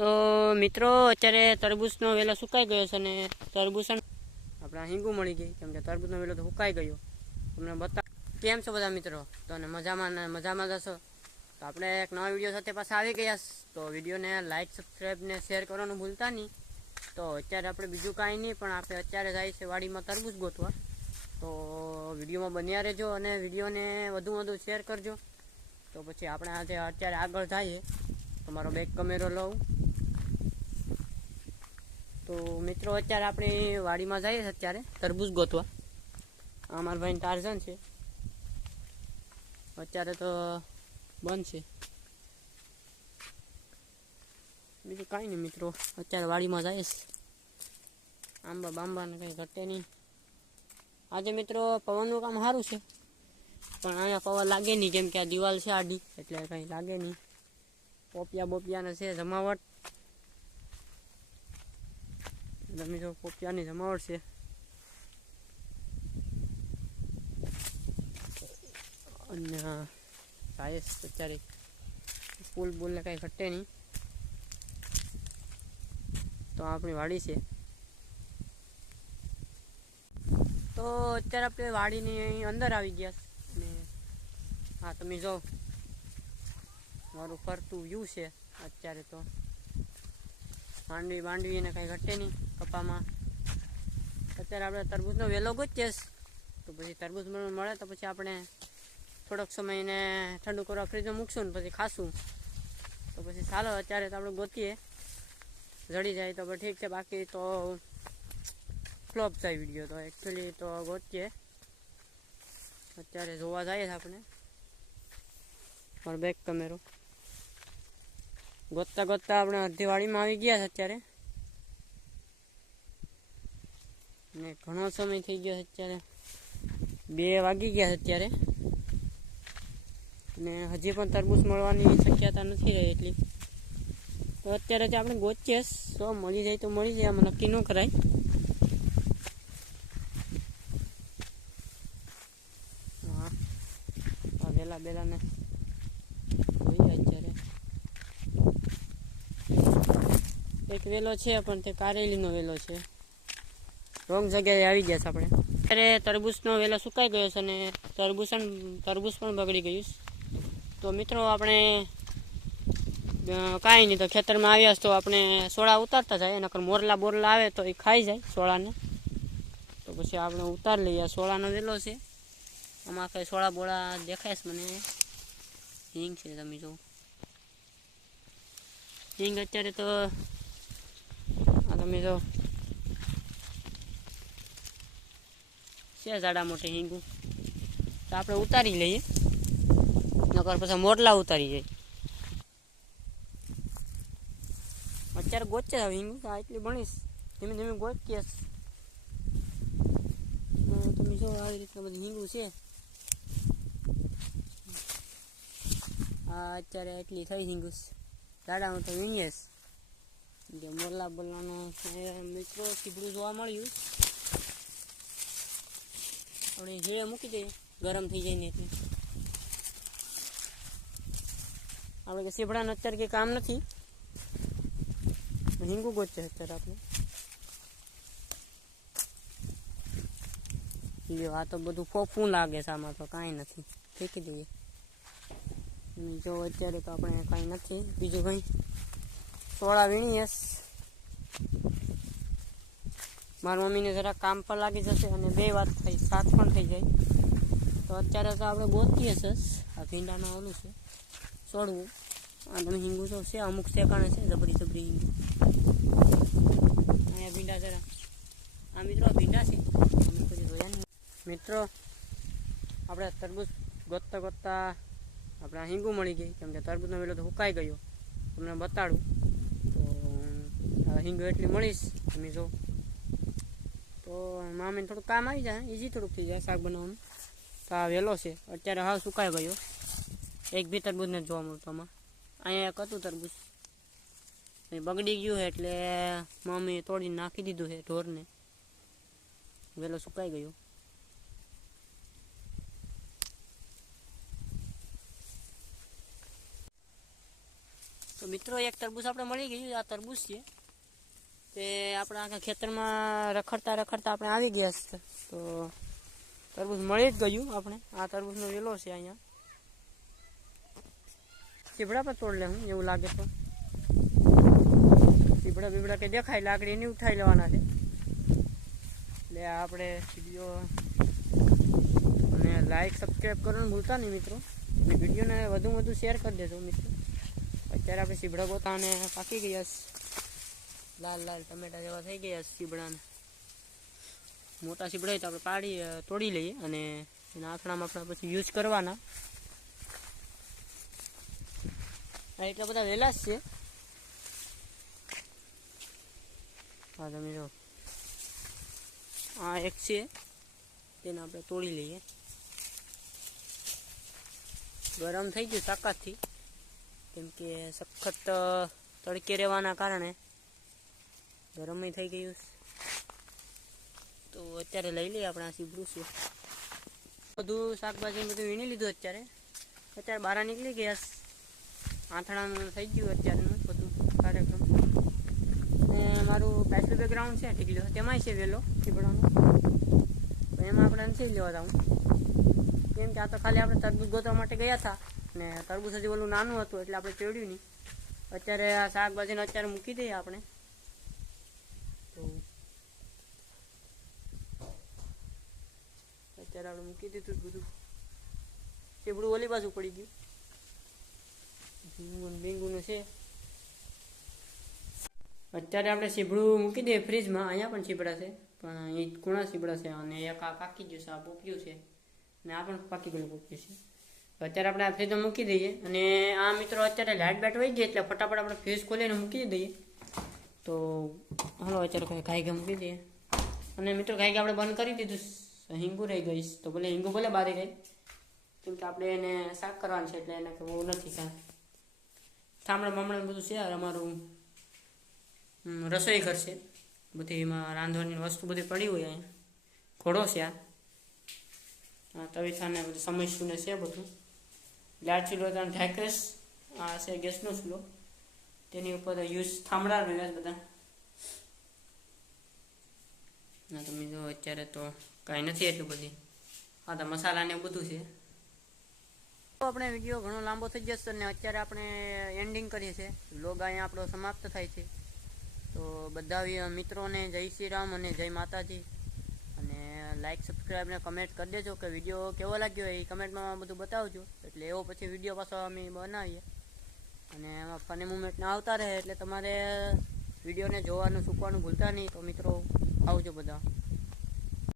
તો મિત્રો અત્યારે તરબૂચનો વેલો સુકાઈ ગયો છે અને તરબૂચ આપણે હિંગુ મળી ગઈ, કેમ કે તરબૂચનો વેલો તો સુકાઈ ગયો. તમને બતા કેમ છો બધા મિત્રો? તો અને મજામાં જશો. તો આપણે એક નવા વિડીયો સાથે પાછા આવી ગયા. તો વિડીયોને લાઇક, સબસ્ક્રાઈબ ને શેર કરવાનું ભૂલતા નહીં. તો અત્યારે આપણે બીજું કાંઈ નહીં, પણ આપણે અત્યારે જાય છે વાડીમાં તરબૂચ ગોતવા. તો વિડીયોમાં બન્યા રહેજો અને વિડીયોને વધુ શેર કરજો. તો પછી આપણે આજે અત્યારે આગળ જઈએ. તમારો બેક કેમેરો લઉં. તો મિત્રો અત્યારે આપણે વાડીમાં જઈએ છીએ અત્યારે તરબૂચ ગોતવા. અમારા ભાઈ ટાર્ઝન છે, અત્યારે તો બંધ છે. બીજું કાંઈ નહીં મિત્રો, અત્યારે વાડીમાં જઈએ. આંબા બાંબાને કંઈ ઘટે નહીં. આજે મિત્રો પવનનું કામ સારું છે, પણ અહીંયા પવન લાગે નહીં, કેમ કે આ દિવાલ છે આડી, એટલે કંઈ લાગે નહીં. પોપિયા બોપિયાને છે જમાવટ. મિત્રો પોપિયાની જમાવટ છે. અને સાયસ અત્યારે ફૂલ બૂલને કાંઈ ઘટે નહીં. તો આપણી વાડી છે. તો અત્યારે આપણે વાડીની અંદર આવી ગયા. અને હા, તમે જો મારું ફરતું વ્યૂ છે અત્યારે. તો માંડવી એને કાંઈ ઘટે નહીં કપામાં. અત્યારે આપણે તરબૂચનો વેલો ગોતીએ, તો પછી તરબૂચ મળે તો પછી આપણે થોડોક સમય એને ઠંડુ કરવા ફ્રીજમાં મૂકશું ને પછી ખાશું. તો પછી ચાલો અત્યારે તો આપણે ગોતીએ, જડી જાય તો ઠીક છે, બાકી તો ફ્લોપ થાય વિડીયો. તો એકચ્યુઅલી તો ગોતીએ અત્યારે જોવા જઈએ છે આપણે. મારો બેક કેમેરો ગોતતા આપણે અડધી વાડીમાં આવી ગયા છે અત્યારે. ને ઘણો સમય થઈ ગયો છે અત્યારે, 2 વાગી ગયા છે અત્યારે. ને હજી પણ તરબૂચ મળવાની શક્યતા નથી રહી એટલી. તો અત્યારે જે આપણે ગોતીએ, તો મળી જાય તો મળી જાય, આમાં નક્કી ન કરાય. હા, બેલાને જોઈએ અત્યારે. એક વેલો છે, પણ તે કારેલીનો વેલો છે. રોંગ જગ્યાએ આવી ગયા છે આપણે. અત્યારે તરબૂચનો વેલો સુકાઈ ગયો છે અને તરબૂચ પણ બગડી ગયું. તો મિત્રો આપણે કાંઈ નહીં, તો ખેતરમાં આવ્યા તો આપણે સોળા ઉતારતા જાય. નકર મોરલા બોરલા આવે તો એ ખાઈ જાય સોળાને. તો પછી આપણે ઉતારી લઈએ. સોળાનો વેલો છે, આમાં કંઈ સોળા બોળા દેખાય છે મને. હિંગ છે, તમે જો હિંગ અત્યારે તો આ તમે જો છે જાડા મોટી હિંગું. તો આપણે ઉતારી લઈએ, નકર પછી મોરલા ઉતારી જાય. અત્યારે ગોચે હિંગું એટલી ભણીશ, ધીમે ધીમે ગોચીએ. તમે જો આવી રીતના બધી હિંગું છે. હા, અત્યારે એટલી થઈ હિંગું જાડામાં તો વીણીએ જ. મોરલા બોરલાનો મિત્રો સીધું જોવા મળ્યું. આપણે ઝીળે મૂકી દઈએ, ગરમ થઈ જાય ને એટલે. આપણે કે સીભડાનું અત્યારે કંઈ કામ નથી, હિંગું ગોચે અત્યારે આપણે. આ તો બધું ફોફું લાગે છે, આમાં તો કાંઈ નથી, ફેંકી દઈએ. જો અત્યારે તો આપણે કાંઈ નથી, બીજું કંઈ સોળા વીણીએ. મારી મમ્મીને જરા કામ પર લાગી જશે અને 2 વાત થઈ, 7 પણ થઈ જાય. તો અત્યારે તો આપણે ગોતીએ છે. આ ભીંડાનું ઓલું છે છોડવું. આ તમે હિંગું તો છે, અમુક ઠેકાણે છે જબરી હિંગું. અહીંયા ભીંડા જરા, આ મિત્રો ભીંડા છે, તમે પછી જોયા નહીં. મિત્રો આપણે તરબૂચ ગોતતા આપણે હિંગું મળી ગઈ, કેમ કે તરબૂચનો વેલો તો સુકાઈ ગયો. તમને બતાડું તો હિંગું એટલી મળીશ, તમે જો. તો મામીને થોડુંક કામ આવી જાય, ઇઝી થોડુંક થઈ જાય શાક બનાવવાનું. તો આ વેલો છે અત્યારે હાવ સુકાઈ ગયો. એક બી તરબૂચ નથી જોવા મળતું આમાં. અહીંયા એક હતું તરબૂચ, બગડી ગયું છે, એટલે મમ્મીએ તોડીને નાખી દીધું છે ઢોરને. વેલો સુકાઈ ગયો. તો મિત્રો મિત્રો એક તરબૂચ આપણે મળી ગયું. આ તરબૂચ છે તે આપણા આખા ખેતરમાં રખડતા રખડતા આપણે આવી ગયા છે. તો તરબૂચ મળી જ ગયું આપણે. આ તરબૂચનો વેલો છે અહીંયા. સીબડા પર તોડ લે હું એવું લાગે તો. સીબડા બીબડા કે દેખાય લાકડી એની ઉઠાઈ લેવાના છે. એટલે આપણે વિડીયો અને લાઈક સબસ્ક્રાઈબ કરવાનું ભૂલતા નહીં મિત્રો. અને વિડીયોને વધુ શેર કરી દેજો મિત્રો. અત્યારે આપણે સીબડા ગોતાને પાકી ગયા છે. લાલ લાલ ટમેટા જેવા થઈ ગયા છે સીબડાને. મોટા સીબડા હોય તો આપણે તોડી લઈએ અને એના આથણામાં આપણે પછી યુઝ કરવાના. એટલા બધા વેલા જ છે. હા તમે જો આ એક છે તેને આપણે તોડી લઈએ. ગરમ થઈ ગયું તાકાતથી, કેમ કે સખત તડકે રહેવાના કારણે ગરમ થઈ ગયું. તો અત્યારે લઈ લઈએ આપણે આ સીબડું છે. બધું શાકભાજી બધું વીણી લીધું. અત્યારે બહાર નીકળી ગયા. આથણાનું થઈ ગયું અત્યારનું બધું કાર્યક્રમ. ને મારું પાછલું બેકગ્રાઉન્ડ છે ઢીકલો, તેમાંય છે વેલો સીબડાનો. તો એમાં આપણે નથી લેવા જવું, કેમ કે આ તો ખાલી આપણે તરબૂચ ગોતવા માટે ગયા હતા ને તરબૂચ હજી ઓલું નાનું હતું એટલે આપણે ચડ્યું નહીં. અત્યારે આ શાકભાજીને અત્યારે મૂકી દઈએ આપણે. તો અત્યારે આપણે મૂકી દીધું બધું. સીબડું ઓલી બાજુ પડી ગયું. બીંગુનું છે. અત્યારે આપણે સીબડું મૂકી દઈએ ફ્રીજમાં. અહીંયા પણ સીબડા છે, પણ અહીં કુણા સીબડા છે અને એક આ પાકી ગયું છે, આ પોપિયું છે અને આ પણ પાકી ગયેલું પોપિયું છે. અત્યારે આપણે આ ફ્રીજમાં મૂકી દઈએ. અને આ મિત્રો અત્યારે લાઇટ બેટ વહી ગઈ એટલે ફટાફટ આપણે ફ્રીજ ખોલીને મૂકી દઈએ. તો હાલો અત્યારે ગાય મૂકી દઈએ. અને મિત્રો ગાય આપણે બંધ કરી દીધું. હિંગુ રહી ગઈ તો ભલે હિંગુ ભલે બારી ગઈ, કેમ કે આપણે એને શાક કરવાનું છે એટલે એને બહુ નથી કાંઈ. થામણા બામણા બધું છે અમારું રસોઈ ઘર છે. બધી એમાં રાંધવાની વસ્તુ બધી પડી હોય. અહીંયા ઘોડો છે, આ તવીથાને બધું સમસ્યુને છે બધું. લાઇટ ચૂલો ત્યાં ઢાંકસ. આ છે ગેસનો ચૂલો, તેની ઉપર યુઝ થાંભળા રહ્યા બધા. ના તમે જો અત્યારે તો કાંઈ નથી એટલું બધી. હા તો મસાલાને બધું છે. આપણે વિડીયો ઘણો લાંબો થઈ જશે ને અત્યારે આપણે એન્ડિંગ કરીએ છીએ. વ્લોગ અહીંયા આપણો સમાપ્ત થાય છે. તો બધા મિત્રોને જય શ્રી રામ અને જય માતાજી. અને લાઈક સબસ્ક્રાઈબ ને કમેન્ટ કરી દેજો કે વિડીયો કેવો લાગ્યો એ કમેન્ટમાં બધું બતાવજો. એટલે એવો પછી વિડીયો પાછો અમે બનાવીએ અને એમાં ફની મુમેન્ટના આવતા રહે. એટલે તમારે વિડીયોને જોવાનું ચૂકવાનું ભૂલતા નહીં. તો મિત્રો આવજો બધા.